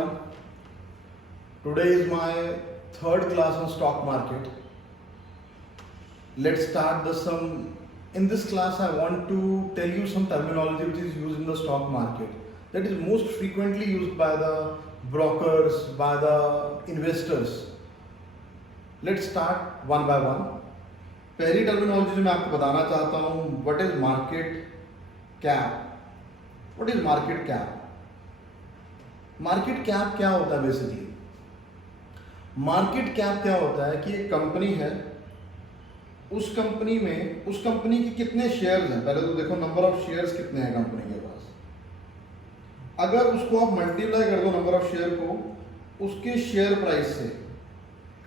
everyone. Today is my third class on stock market. Let's start the some. In this class, I want to tell you some terminology which is used in the stock market that is most frequently used by the brokers, by the investors. Let's start one by one. पहली terminology जो मैं आपको बताना चाहता हूँ, what is market cap. What is market cap? Market cap क्या होता है बेसिकली? मार्केट कैप क्या होता है कि एक कंपनी है, उस कंपनी में उस कंपनी के कितने शेयर्स हैं. पहले तो देखो नंबर ऑफ शेयर्स कितने हैं कंपनी के पास. अगर उसको आप मल्टीप्लाई कर दो नंबर ऑफ शेयर को उसके शेयर प्राइस से.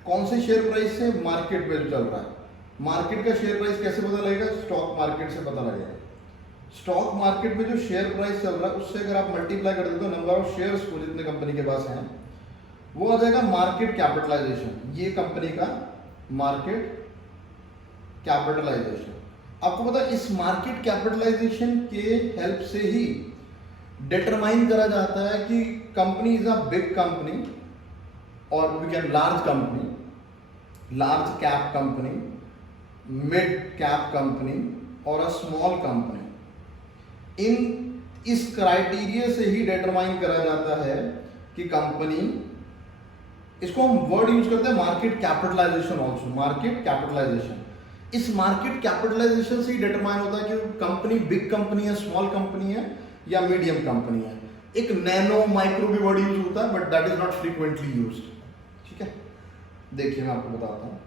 कौन से शेयर प्राइस से? मार्केट में जो चल रहा है. मार्केट का शेयर प्राइस कैसे पता लगेगा? स्टॉक मार्केट से पता लगेगा. स्टॉक मार्केट में जो शेयर प्राइस चल रहा है उससे अगर आप मल्टीप्लाई कर देते हो नंबर ऑफ शेयर्स को जितने कंपनी के पास हैं, वो आ जाएगा मार्केट कैपिटलाइजेशन. ये कंपनी का मार्केट कैपिटलाइजेशन. आपको पता है इस मार्केट कैपिटलाइजेशन के हेल्प से ही डिटरमाइन करा जाता है कि company is a big company और we can large company, large cap company, mid cap company और अ स्मॉल कंपनी. इस क्राइटेरिया से ही डिटरमाइन करा जाता है कि कंपनी, इसको हम वर्ड यूज करते हैं market capitalisation also. Market capitalisation. इस मार्केट कैपिटलाइजेशन से ही डिटरमाइन होता है कि कंपनी बिग कंपनी है, स्मॉल कंपनी है या मीडियम कंपनी है. एक नैनो माइक्रो भी वर्ड यूज होता है but that is not frequently used. ठीक है, देखिए मैं आपको बताता हूं.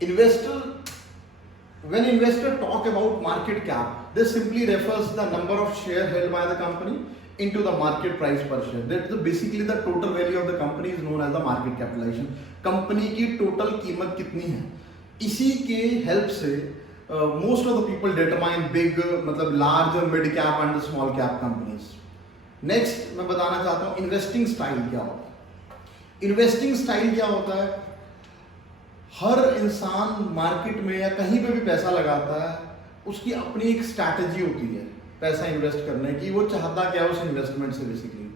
Investor, when investor talk about market cap, this simply refers the number of share held by the company into the market price per share. That is basically the total value of the company is known as the market capitalization. Company की total कीमत कितनी है, इसी के help से most of the people determine big, मतलब large और mid cap and small cap companies. Next मैं बताना चाहता हूँ इन्वेस्टिंग स्टाइल क्या होता है. इन्वेस्टिंग स्टाइल क्या होता है? हर इंसान मार्केट में या कहीं पे भी पैसा लगाता है, उसकी अपनी एक स्ट्रैटेजी होती है पैसा इन्वेस्ट करने की. वो चाहता क्या है उस इन्वेस्टमेंट से? बेसिकली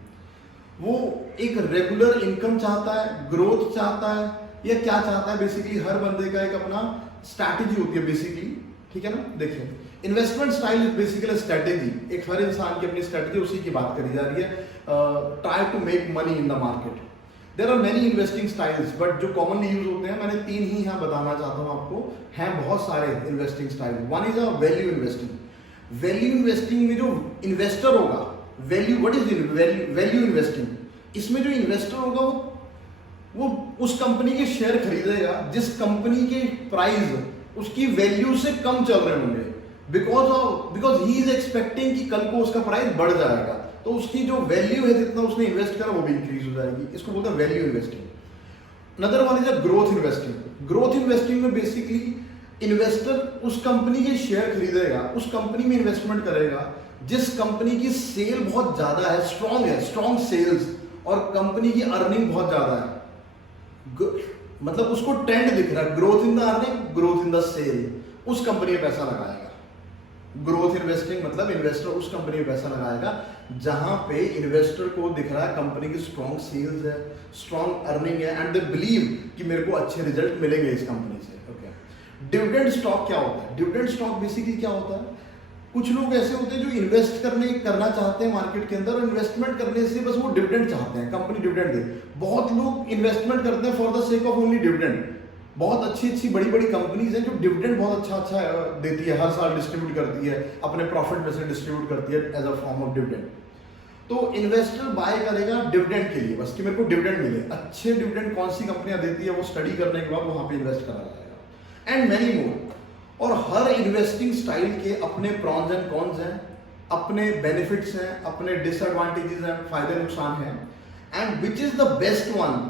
वो एक रेगुलर इनकम चाहता है, ग्रोथ चाहता है, या क्या चाहता है? बेसिकली हर बंदे का एक अपना स्ट्रैटेजी होती है बेसिकली. ठीक है ना. देखिए investment style is basically strategy. एक हर इंसान की अपनी स्ट्रैटेजी, उसी की बात करी जा रही है. Try to make money in the market. There are many investing styles but जो कॉमनली यूज होते हैं, मैंने 3 ही यहाँ बताना चाहता हूँ आपको. हैं बहुत सारे investing style. One is a value investing. Value investing में जो इन्वेस्टर होगा, value, what is value investing? इसमें जो इन्वेस्टर होगा वो उस कंपनी के शेयर खरीदेगा जिस कंपनी के प्राइस उसकी वैल्यू से कम चल रहे होंगे, बिकॉज ही इज एक्सपेक्टिंग कि कल को उसका प्राइस बढ़ जाएगा, तो उसकी जो वैल्यू है जितना उसने इन्वेस्ट करा वो भी इंक्रीज हो जाएगी. इसको बोलते हैं value investing. Another one is a growth investing. Growth investing में बेसिकली इन्वेस्टर उस कंपनी के शेयर खरीदेगा, उस कंपनी में इन्वेस्टमेंट करेगा जिस कंपनी की सेल बहुत ज्यादा है, स्ट्रॉन्ग सेल्स, और कंपनी की अर्निंग बहुत ज्यादा है. मतलब उसको ट्रेंड दिख रहा है, growth in the earning, growth in the sale, उस कंपनी में पैसा लगाएगा. ग्रोथ इन्वेस्टिंग मतलब इन्वेस्टर उस कंपनी में पैसा लगाएगा जहां पे इन्वेस्टर को दिख रहा है कंपनी की स्ट्रॉन्ग सेल्स है, स्ट्रॉन्ग अर्निंग है, एंड दे बिलीव कि मेरे को अच्छे रिजल्ट मिलेंगे इस कंपनी से. ओके. डिविडेंड स्टॉक क्या होता है? डिविडेंड स्टॉक बेसिकली क्या होता है? कुछ लोग ऐसे होते हैं जो इन्वेस्ट करना चाहते हैं मार्केट के अंदर, और इन्वेस्टमेंट करने से बस वो डिविडेंड चाहते हैं, कंपनी डिविडेंड दे. बहुत लोग इन्वेस्टमेंट करते हैं for the sake of only dividend. बहुत अच्छी बड़ी कंपनीज हैं जो डिविडेंड बहुत अच्छा देती है, हर साल डिस्ट्रीब्यूट करती है, अपने प्रॉफिट में से डिस्ट्रीब्यूट करती है as a form of dividend. तो इन्वेस्टर बाय करेगा डिविडेंड के लिए, बस कि मेरे को डिविडेंड मिले. अच्छे डिविडेंड कौन सी कंपनियां देती है वो स्टडी करने के बाद वहां पे इन्वेस्ट करा जाएगा, एंड मेनी मोर. और हर इन्वेस्टिंग स्टाइल के अपने प्रॉन्स एंड कॉन्स हैं, अपने बेनिफिट्स हैं, अपने डिसएडवांटेजेस हैं, फायदे नुकसान हैं. And which is the best one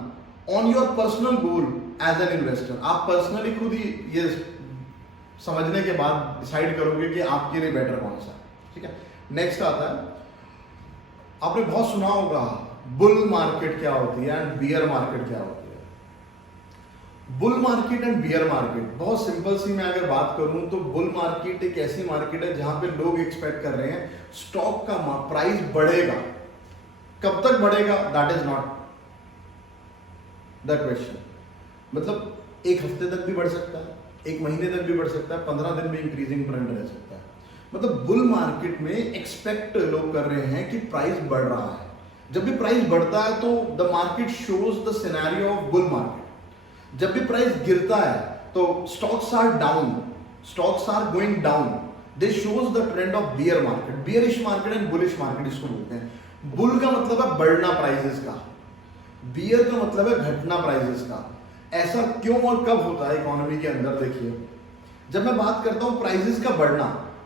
on your personal goal as an investor. आप पर्सनली खुद ही ये समझने के बाद डिसाइड करोगे कि आपके लिए बेटर कौन सा. ठीक है. नेक्स्ट आता है, आपने बहुत सुना होगा बुल मार्केट क्या होती है एंड बियर मार्केट क्या होती है. Bull market and bear market, बहुत सिंपल सी मैं अगर बात करूं तो बुल मार्केट एक ऐसी मार्केट है जहां पे लोग एक्सपेक्ट कर रहे हैं स्टॉक का प्राइस बढ़ेगा। कब तक बढ़ेगा, that is not the question. मतलब एक हफ्ते तक भी बढ़ सकता है, एक महीने तक भी बढ़ सकता है, 15 दिन में इंक्रीजिंग ट्रेंड रह सकता है। मतलब बुल मार्केट में एक्सपेक्ट लोग कर रहे हैं कि प्राइस बढ़ रहा है। जब भी प्राइस बढ़ता है तो the market shows the scenario of bull market. जब भी प्राइस गिरता है तो stocks are down, stocks are going down, this shows the trend of bear market. Bearish market and bullish market इसको बोलते हैं। बुल का मतलब है बढ़ना प्राइसेस का, बियर का मतलब है घटना प्राइसेस का। ऐसा क्यों और कब होता है इकोनॉमी के अंदर? देखिए, जब मैं बात करता हूं प्राइसेस का बढ़ना,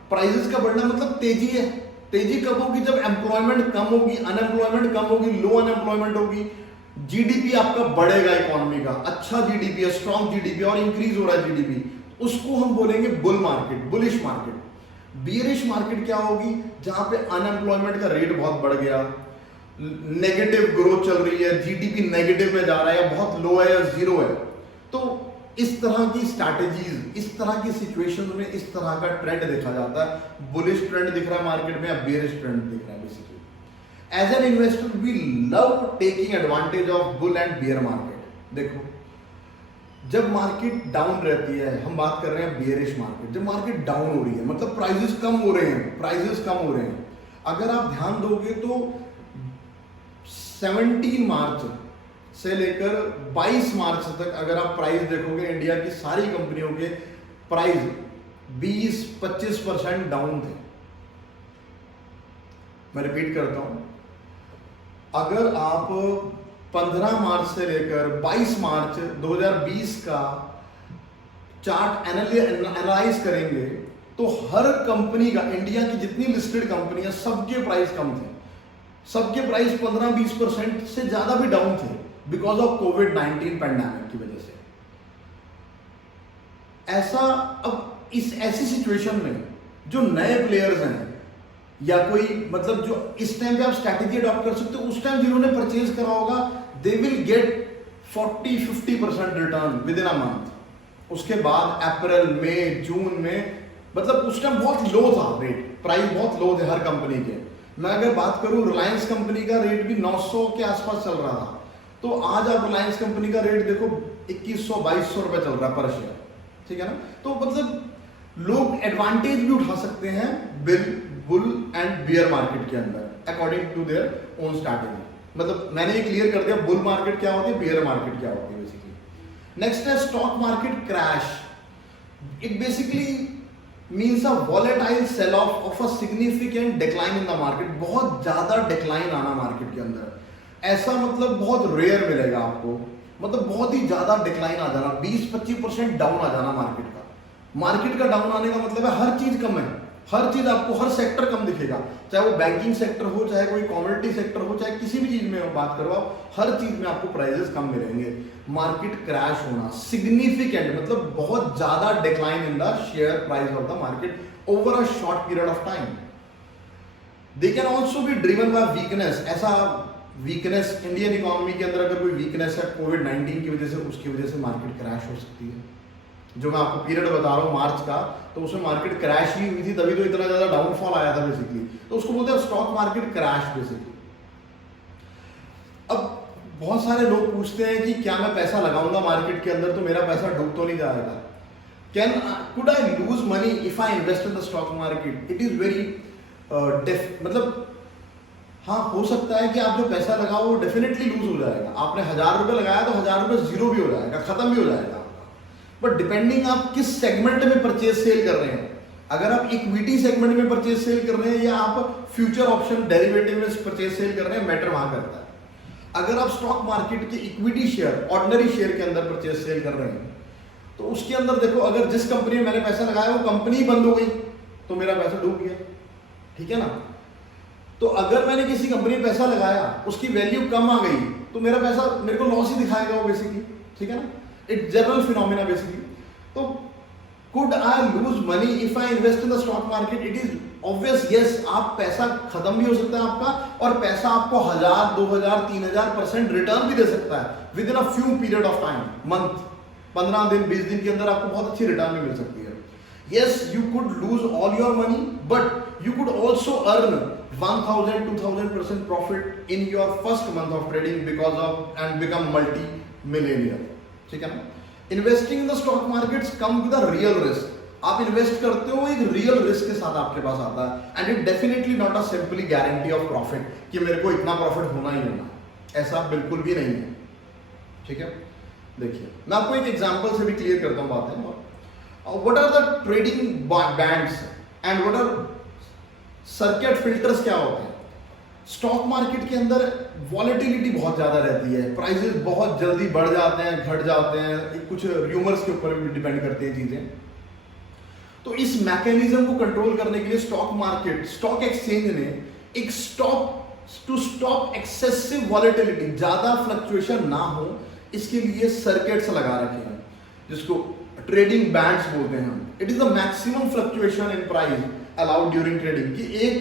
प्राइसेस का बढ़ना मतलब तेजी है। तेजी कब होगी? जब एम्प्लॉयमेंट कम होगी, अनएम्प्लॉयमेंट कम होगी, लो अनएम्प्लॉयमेंट होगी, जीडीपी आपका बढ़ेगा, इकोनॉमी का अच्छा जीडीपी है, स्ट्रॉन्ग जीडीपी और इंक्रीज हो रहा है जीडीपी, उसको हम बोलेंगे bull market, bullish market. Bearish market क्या होगी? जहां पे अनएम्प्लॉयमेंट का रेट बहुत बढ़ गया, नेगेटिव ग्रोथ चल रही है, जीडीपी नेगेटिव में जा रहा है, बहुत लो है या जीरो है। तो इस तरह की स्ट्रैटेजीज, इस तरह की सिचुएशन में इस तरह का ट्रेंड देखा जाता है। बुलिश ट्रेंड दिख रहा है मार्केट में या बेरिश ट्रेंड दिख रहा है। Basically as an investor we love taking advantage of bull and bear market. देखो, जब मार्केट डाउन रहती है, हम बात कर रहे हैं बियरिश मार्केट, जब मार्केट डाउन हो रही है मतलब प्राइसेस कम हो रहे हैं, प्राइसेस कम हो रहे हैं। अगर आप ध्यान दोगे तो 17 मार्च से लेकर 22 मार्च तक अगर आप प्राइस देखोगे इंडिया की सारी कंपनियों के प्राइस 20-25% डाउन थे। मैं रिपीट करता हूं, अगर आप 15 मार्च से लेकर 22 मार्च 2020 का चार्ट एनालाइज करेंगे तो हर कंपनी का, इंडिया की जितनी लिस्टेड कंपनी है सबके प्राइस कम थे, सबके प्राइस 15-20% से ज्यादा भी डाउन थे बिकॉज ऑफ कोविड-19 पैंडेमिक की वजह से। ऐसा अब इस ऐसी सिचुएशन में जो नए प्लेयर्स हैं या कोई मतलब जो इस टाइम पे आप स्ट्रैटेजी अडॉप्ट कर सकते हो, उस टाइम जिन्होंने परचेज करा होगा they will get 40-50% return with in a month. उसके बाद अप्रैल मई जून में मतलब उस टाइम बहुत लो था रेट, प्राइस बहुत लो थे हर कंपनी के। मैं अगर बात करूं रिलायंस कंपनी का रेट भी 900 के आसपास चल रहा था, तो आज आप रिलायंस कंपनी का रेट देखो 2100-2200 रुपए चल रहा है पर शेयर, ठीक है ना। तो मतलब लोग एडवांटेज भी उठा सकते हैं बुल एंड बियर मार्केट के अंदर according to their own strategy. मतलब मैंने ये क्लियर कर दिया बुल मार्केट क्या होती है, बियर मार्केट क्या होती है बेसिकली। नेक्स्ट है stock market crash. It basically means a volatile sell off of a significant decline in the market. बहुत ज्यादा डिक्लाइन आना मार्केट के अंदर, ऐसा मतलब बहुत रेयर मिलेगा आपको। मतलब बहुत ही ज्यादा डिक्लाइन आ जाना, 20-25% डाउन आ जाना मार्केट का। मार्केट का डाउन आने का मतलब है हर चीज कम है, हर चीज आपको, हर सेक्टर कम दिखेगा, चाहे वो बैंकिंग सेक्टर हो, चाहे कोई कमोडिटी सेक्टर हो, चाहे किसी भी चीज में बात करो आप, हर चीज में आपको प्राइसेस कम मिलेंगे। मार्केट क्रैश होना, सिग्निफिकेंट मतलब बहुत ज्यादा decline in the share price of the market over a short period of time. They can also be driven by weakness. ऐसा वीकनेस इंडियन इकोनॉमी के अंदर अगर कोई वीकनेस है कोविड-19 की वजह से, उसकी वजह से मार्केट क्रैश हो सकती है। जो मैं आपको पीरियड बता रहा हूँ मार्च का, तो उसमें मार्केट क्रैश ही हुई थी, तभी तो इतना ज्यादा डाउनफॉल आया था बेसिकली। तो उसको बोलते हैं स्टॉक मार्केट क्रैश बेसिकली। अब बहुत सारे लोग पूछते हैं कि क्या मैं पैसा लगाऊंगा मार्केट के अंदर तो मेरा पैसा डूब तो नहीं जाएगा? Could I lose money if I invest in the stock market? It is very मतलब हाँ, हो सकता है कि आप जो पैसा लगाओ वो डेफिनेटली लूज हो जाएगा। आपने 1000 रुपए लगाया तो 1000 रुपए जीरो भी हो जाएगा, खत्म भी हो जाएगा आपका। बट डिपेंडिंग आप किस सेगमेंट में परचेज सेल कर रहे हैं, अगर आप इक्विटी सेगमेंट में परचेज सेल कर रहे हैं या आप फ्यूचर ऑप्शन डेरिवेटिव में परचेज सेल कर रहे हैं, मैटर वहां करता है। अगर आप स्टॉक मार्केट के इक्विटी शेयर, ऑर्डिनरी शेयर के अंदर परचेज सेल कर रहे हैं, तो उसके अंदर देखो, अगर जिस कंपनी में मैंने पैसा लगाया वो कंपनी बंद हो गई तो मेरा पैसा डूब गया, ठीक है ना। तो अगर मैंने किसी कंपनी में पैसा लगाया, उसकी वैल्यू कम आ गई, तो मेरा पैसा मेरे को लॉस ही दिखाएगा वो बेसिकली, ठीक है ना। It's general phenomena basically. तो could I lose money if I invest in the stock market? It is obvious yes. आप पैसा खत्म भी हो सकता है आपका, और पैसा आपको 1000, 2000, 3000% रिटर्न भी दे सकता है with in a few period of time, month. 15 दिन 20 दिन के अंदर आपको बहुत अच्छी रिटर्न भी मिल सकती है. Yes, you could lose all your money, but you could also earn 1000-2000% profit in your first month of trading because of and become multi-millionaire. ठीक है ना? Investing in the stock markets come with a real risk. आप invest करते हो एक real risk के साथ आपके पास आता है, and it definitely not a simply guarantee of profit कि मेरे को इतना प्रॉफिट होना ही होना, ऐसा बिल्कुल भी नहीं है. ठीक है, देखिए मैं आपको एक एग्जांपल से भी क्लियर करता हूं बातें. What are the trading bands and what are circuit filters क्या होते हैं. स्टॉक मार्केट के अंदर वॉलेटिलिटी बहुत ज्यादा रहती है, प्राइसेस बहुत जल्दी बढ़ जाते हैं, घट जाते हैं, कुछ र्यूमर्स के ऊपर भी डिपेंड करती है चीजें. तो इस मैकेनिज्म को कंट्रोल करने के लिए स्टॉक मार्केट, स्टॉक एक्सचेंज ने एक स्टॉप एक्सेसिव वॉलेटिलिटी, ज्यादा फ्लक्चुएशन ना हो, इसके लिए सर्किट्स लगा रखे हैं जिसको ट्रेडिंग बैंड्स बोलते हैं हम. It is the maximum fluctuation in price allowed during trading, कि एक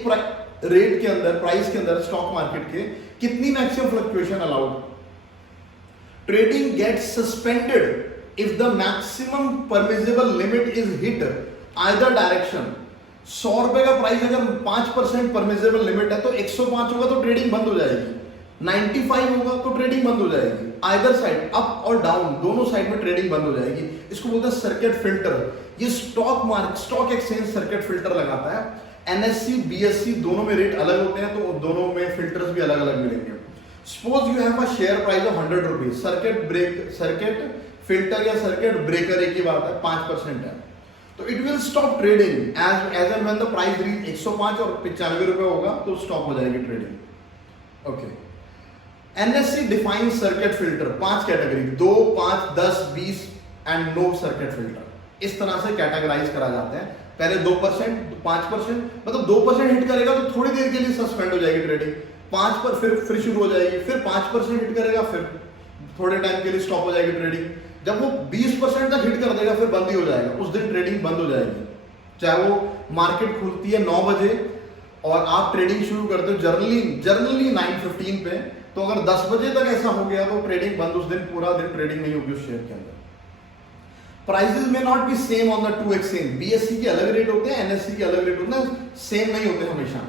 रेट के अंदर, प्राइस के अंदर स्टॉक मार्केट के कितनी maximum fluctuation allowed. Trading gets suspended if the maximum permissible limit is hit either direction. 100 रुपए का प्राइस अगर 5% परमिसिबल लिमिट है तो 105 होगा तो ट्रेडिंग बंद हो जाएगी, 95 होगा तो ट्रेडिंग बंद हो जाएगी. आइदर साइड, अप और डाउन, दोनों साइड में ट्रेडिंग बंद हो जाएगी. इसको बोलते हैं सर्किट फिल्टर. ये स्टॉक एक्सचेंज सर्किट फिल्टर लगाता है. एनएससी बीएससी दोनों में रेट अलग होते हैं, तो दोनों में फिल्टर्स भी अलग अलग मिलेंगे. Suppose you have a share price of 100 rupees. Circuit filter या सर्किट ब्रेकर एक ही बात है, 5% है, तो it will stop trading as and when the price reach 105 और 95 रुपए होगा तो स्टॉप हो जाएगी trading. Okay, NSC defines circuit filter 5 category, 2, 5, 10, 20 and no circuit filter. इस तरह से कैटेगराइज करा जाते हैं. पहले 2%, 5%, मतलब 2% हिट करेगा तो थोड़ी देर के लिए सस्पेंड हो जाएगी ट्रेडिंग, 5 पर फिर शुरू हो जाएगी, फिर 5% हिट करेगा, फिर थोड़े टाइम के लिए स्टॉप हो जाएगी ट्रेडिंग. जब वो 20% तक हिट कर देगा फिर बंद ही हो जाएगा, उस दिन ट्रेडिंग बंद हो जाएगी. चाहे वो मार्केट खुलती है 9 बजे और आप ट्रेडिंग शुरू करते हो जनरली 9:15 पे, तो अगर 10 बजे तक ऐसा हो गया तो ट्रेडिंग बंद, उस दिन पूरा दिन ट्रेडिंग नहीं होगी उस शेयर के अंदर. प्राइसेस में not be same on the two exchange. BSc के अलग रेट होते हैं, एनएससी के अलग रेट होते हैं, सेम नहीं होते हमेशा.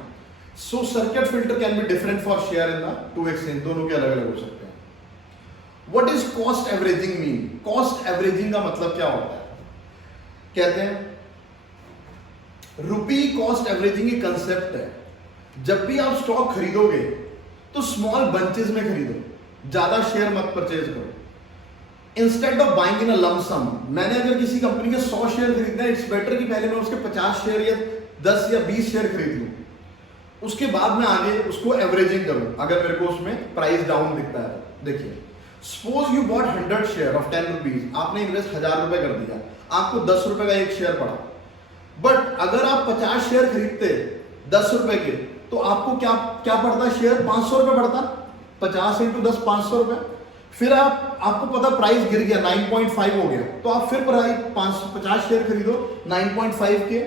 सो circuit filter can be different for share in the two exchange, दोनों के अलग अलग हो सकते हैं. What is cost averaging mean? Cost averaging का मतलब क्या होता है? कहते हैं रुपी कॉस्ट एवरेजिंग एक कंसेप्ट है. जब भी आप स्टॉक खरीदोगे तो स्मॉल बंचेस में खरीदो, ज्यादा शेयर मत परचेज करो. Instead of buying in a lump sum, मैंने अगर किसी कंपनी के 100 शेयर खरीदना है, इट्स बेटर कि पहले मैं उसके 50 शेयर या 10 या 20 शेयर खरीद लूं, उसके बाद मैं आगे उसको एवरेजिंग करूं अगर मेरे को उसमें प्राइस डाउन दिखता है. देखिए, suppose you bought 100 share of 10 rupees, आपने इन्वेस्ट 1000 रुपए कर दिया, आपको 10 रुपए का एक शेयर पड़ा. बट अगर आप 50 शेयर खरीदते 10 रुपए के, तो आपको क्या पड़ता शेयर? 500 रुपए पड़ता. 50 × 10 500 रुपए. फिर आपको पता प्राइस गिर गया, 9.5 हो गया, तो आप फिर 50 शेयर खरीदो 9.5 के,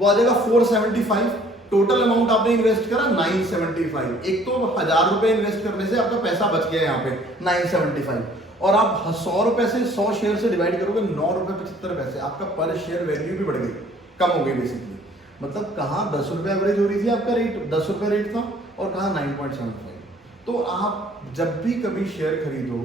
वो आ जाएगा 475. टोटल अमाउंट आपने इन्वेस्ट करा 975. एक तो 1000 रुपए इन्वेस्ट करने से आपका पैसा बच गया यहाँ पे 975, और आप 100 रुपए से 100 शेयर से डिवाइड करोगे 9 रुपए 75 पैसे, आपका पर शेयर वैल्यू भी बढ़ गई, कम हो गई बेसिकली. मतलब कहाँ 10 रुपए एवरेज हो रही थी आपका रेट, 10 रुपए रेट था, और कहाँ 9.75. तो आप जब भी कभी शेयर खरीदो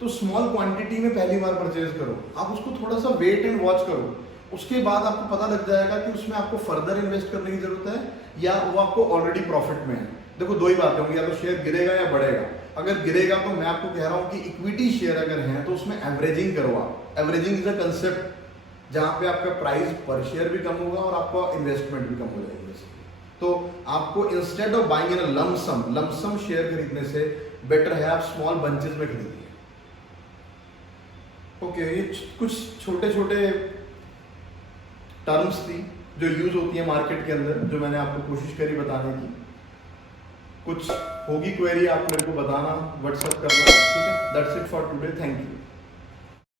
तो स्मॉल क्वांटिटी में पहली बार परचेज करो. आप उसको थोड़ा सा वेट एंड वॉच करो, उसके बाद आपको पता लग जाएगा कि उसमें आपको फर्दर इन्वेस्ट करने की जरूरत है या वो आपको ऑलरेडी प्रॉफिट में है. देखो, दो ही बातें होंगी, या तो शेयर गिरेगा या बढ़ेगा. अगर गिरेगा तो मैं आपको कह रहा हूं कि इक्विटी शेयर अगर है तो उसमें एवरेजिंग करो आप. एवरेजिंग इज अ कंसेप्ट जहां पे आपका प्राइस पर शेयर भी कम होगा और आपका इन्वेस्टमेंट भी कम हो जाएगी. तो आपको instead of buying in a lump sum share खरीदने से बेटर है आप स्मॉल बंचेस में खरीदिए. ओके, ये कुछ छोटे छोटे टर्म्स थी जो यूज होती है मार्केट के अंदर, जो मैंने आपको कोशिश करी बताने की. कुछ होगी क्वेरी आप मेरे को बताना, व्हाट्सएप करना. ठीक है, that's it for today. Thank you.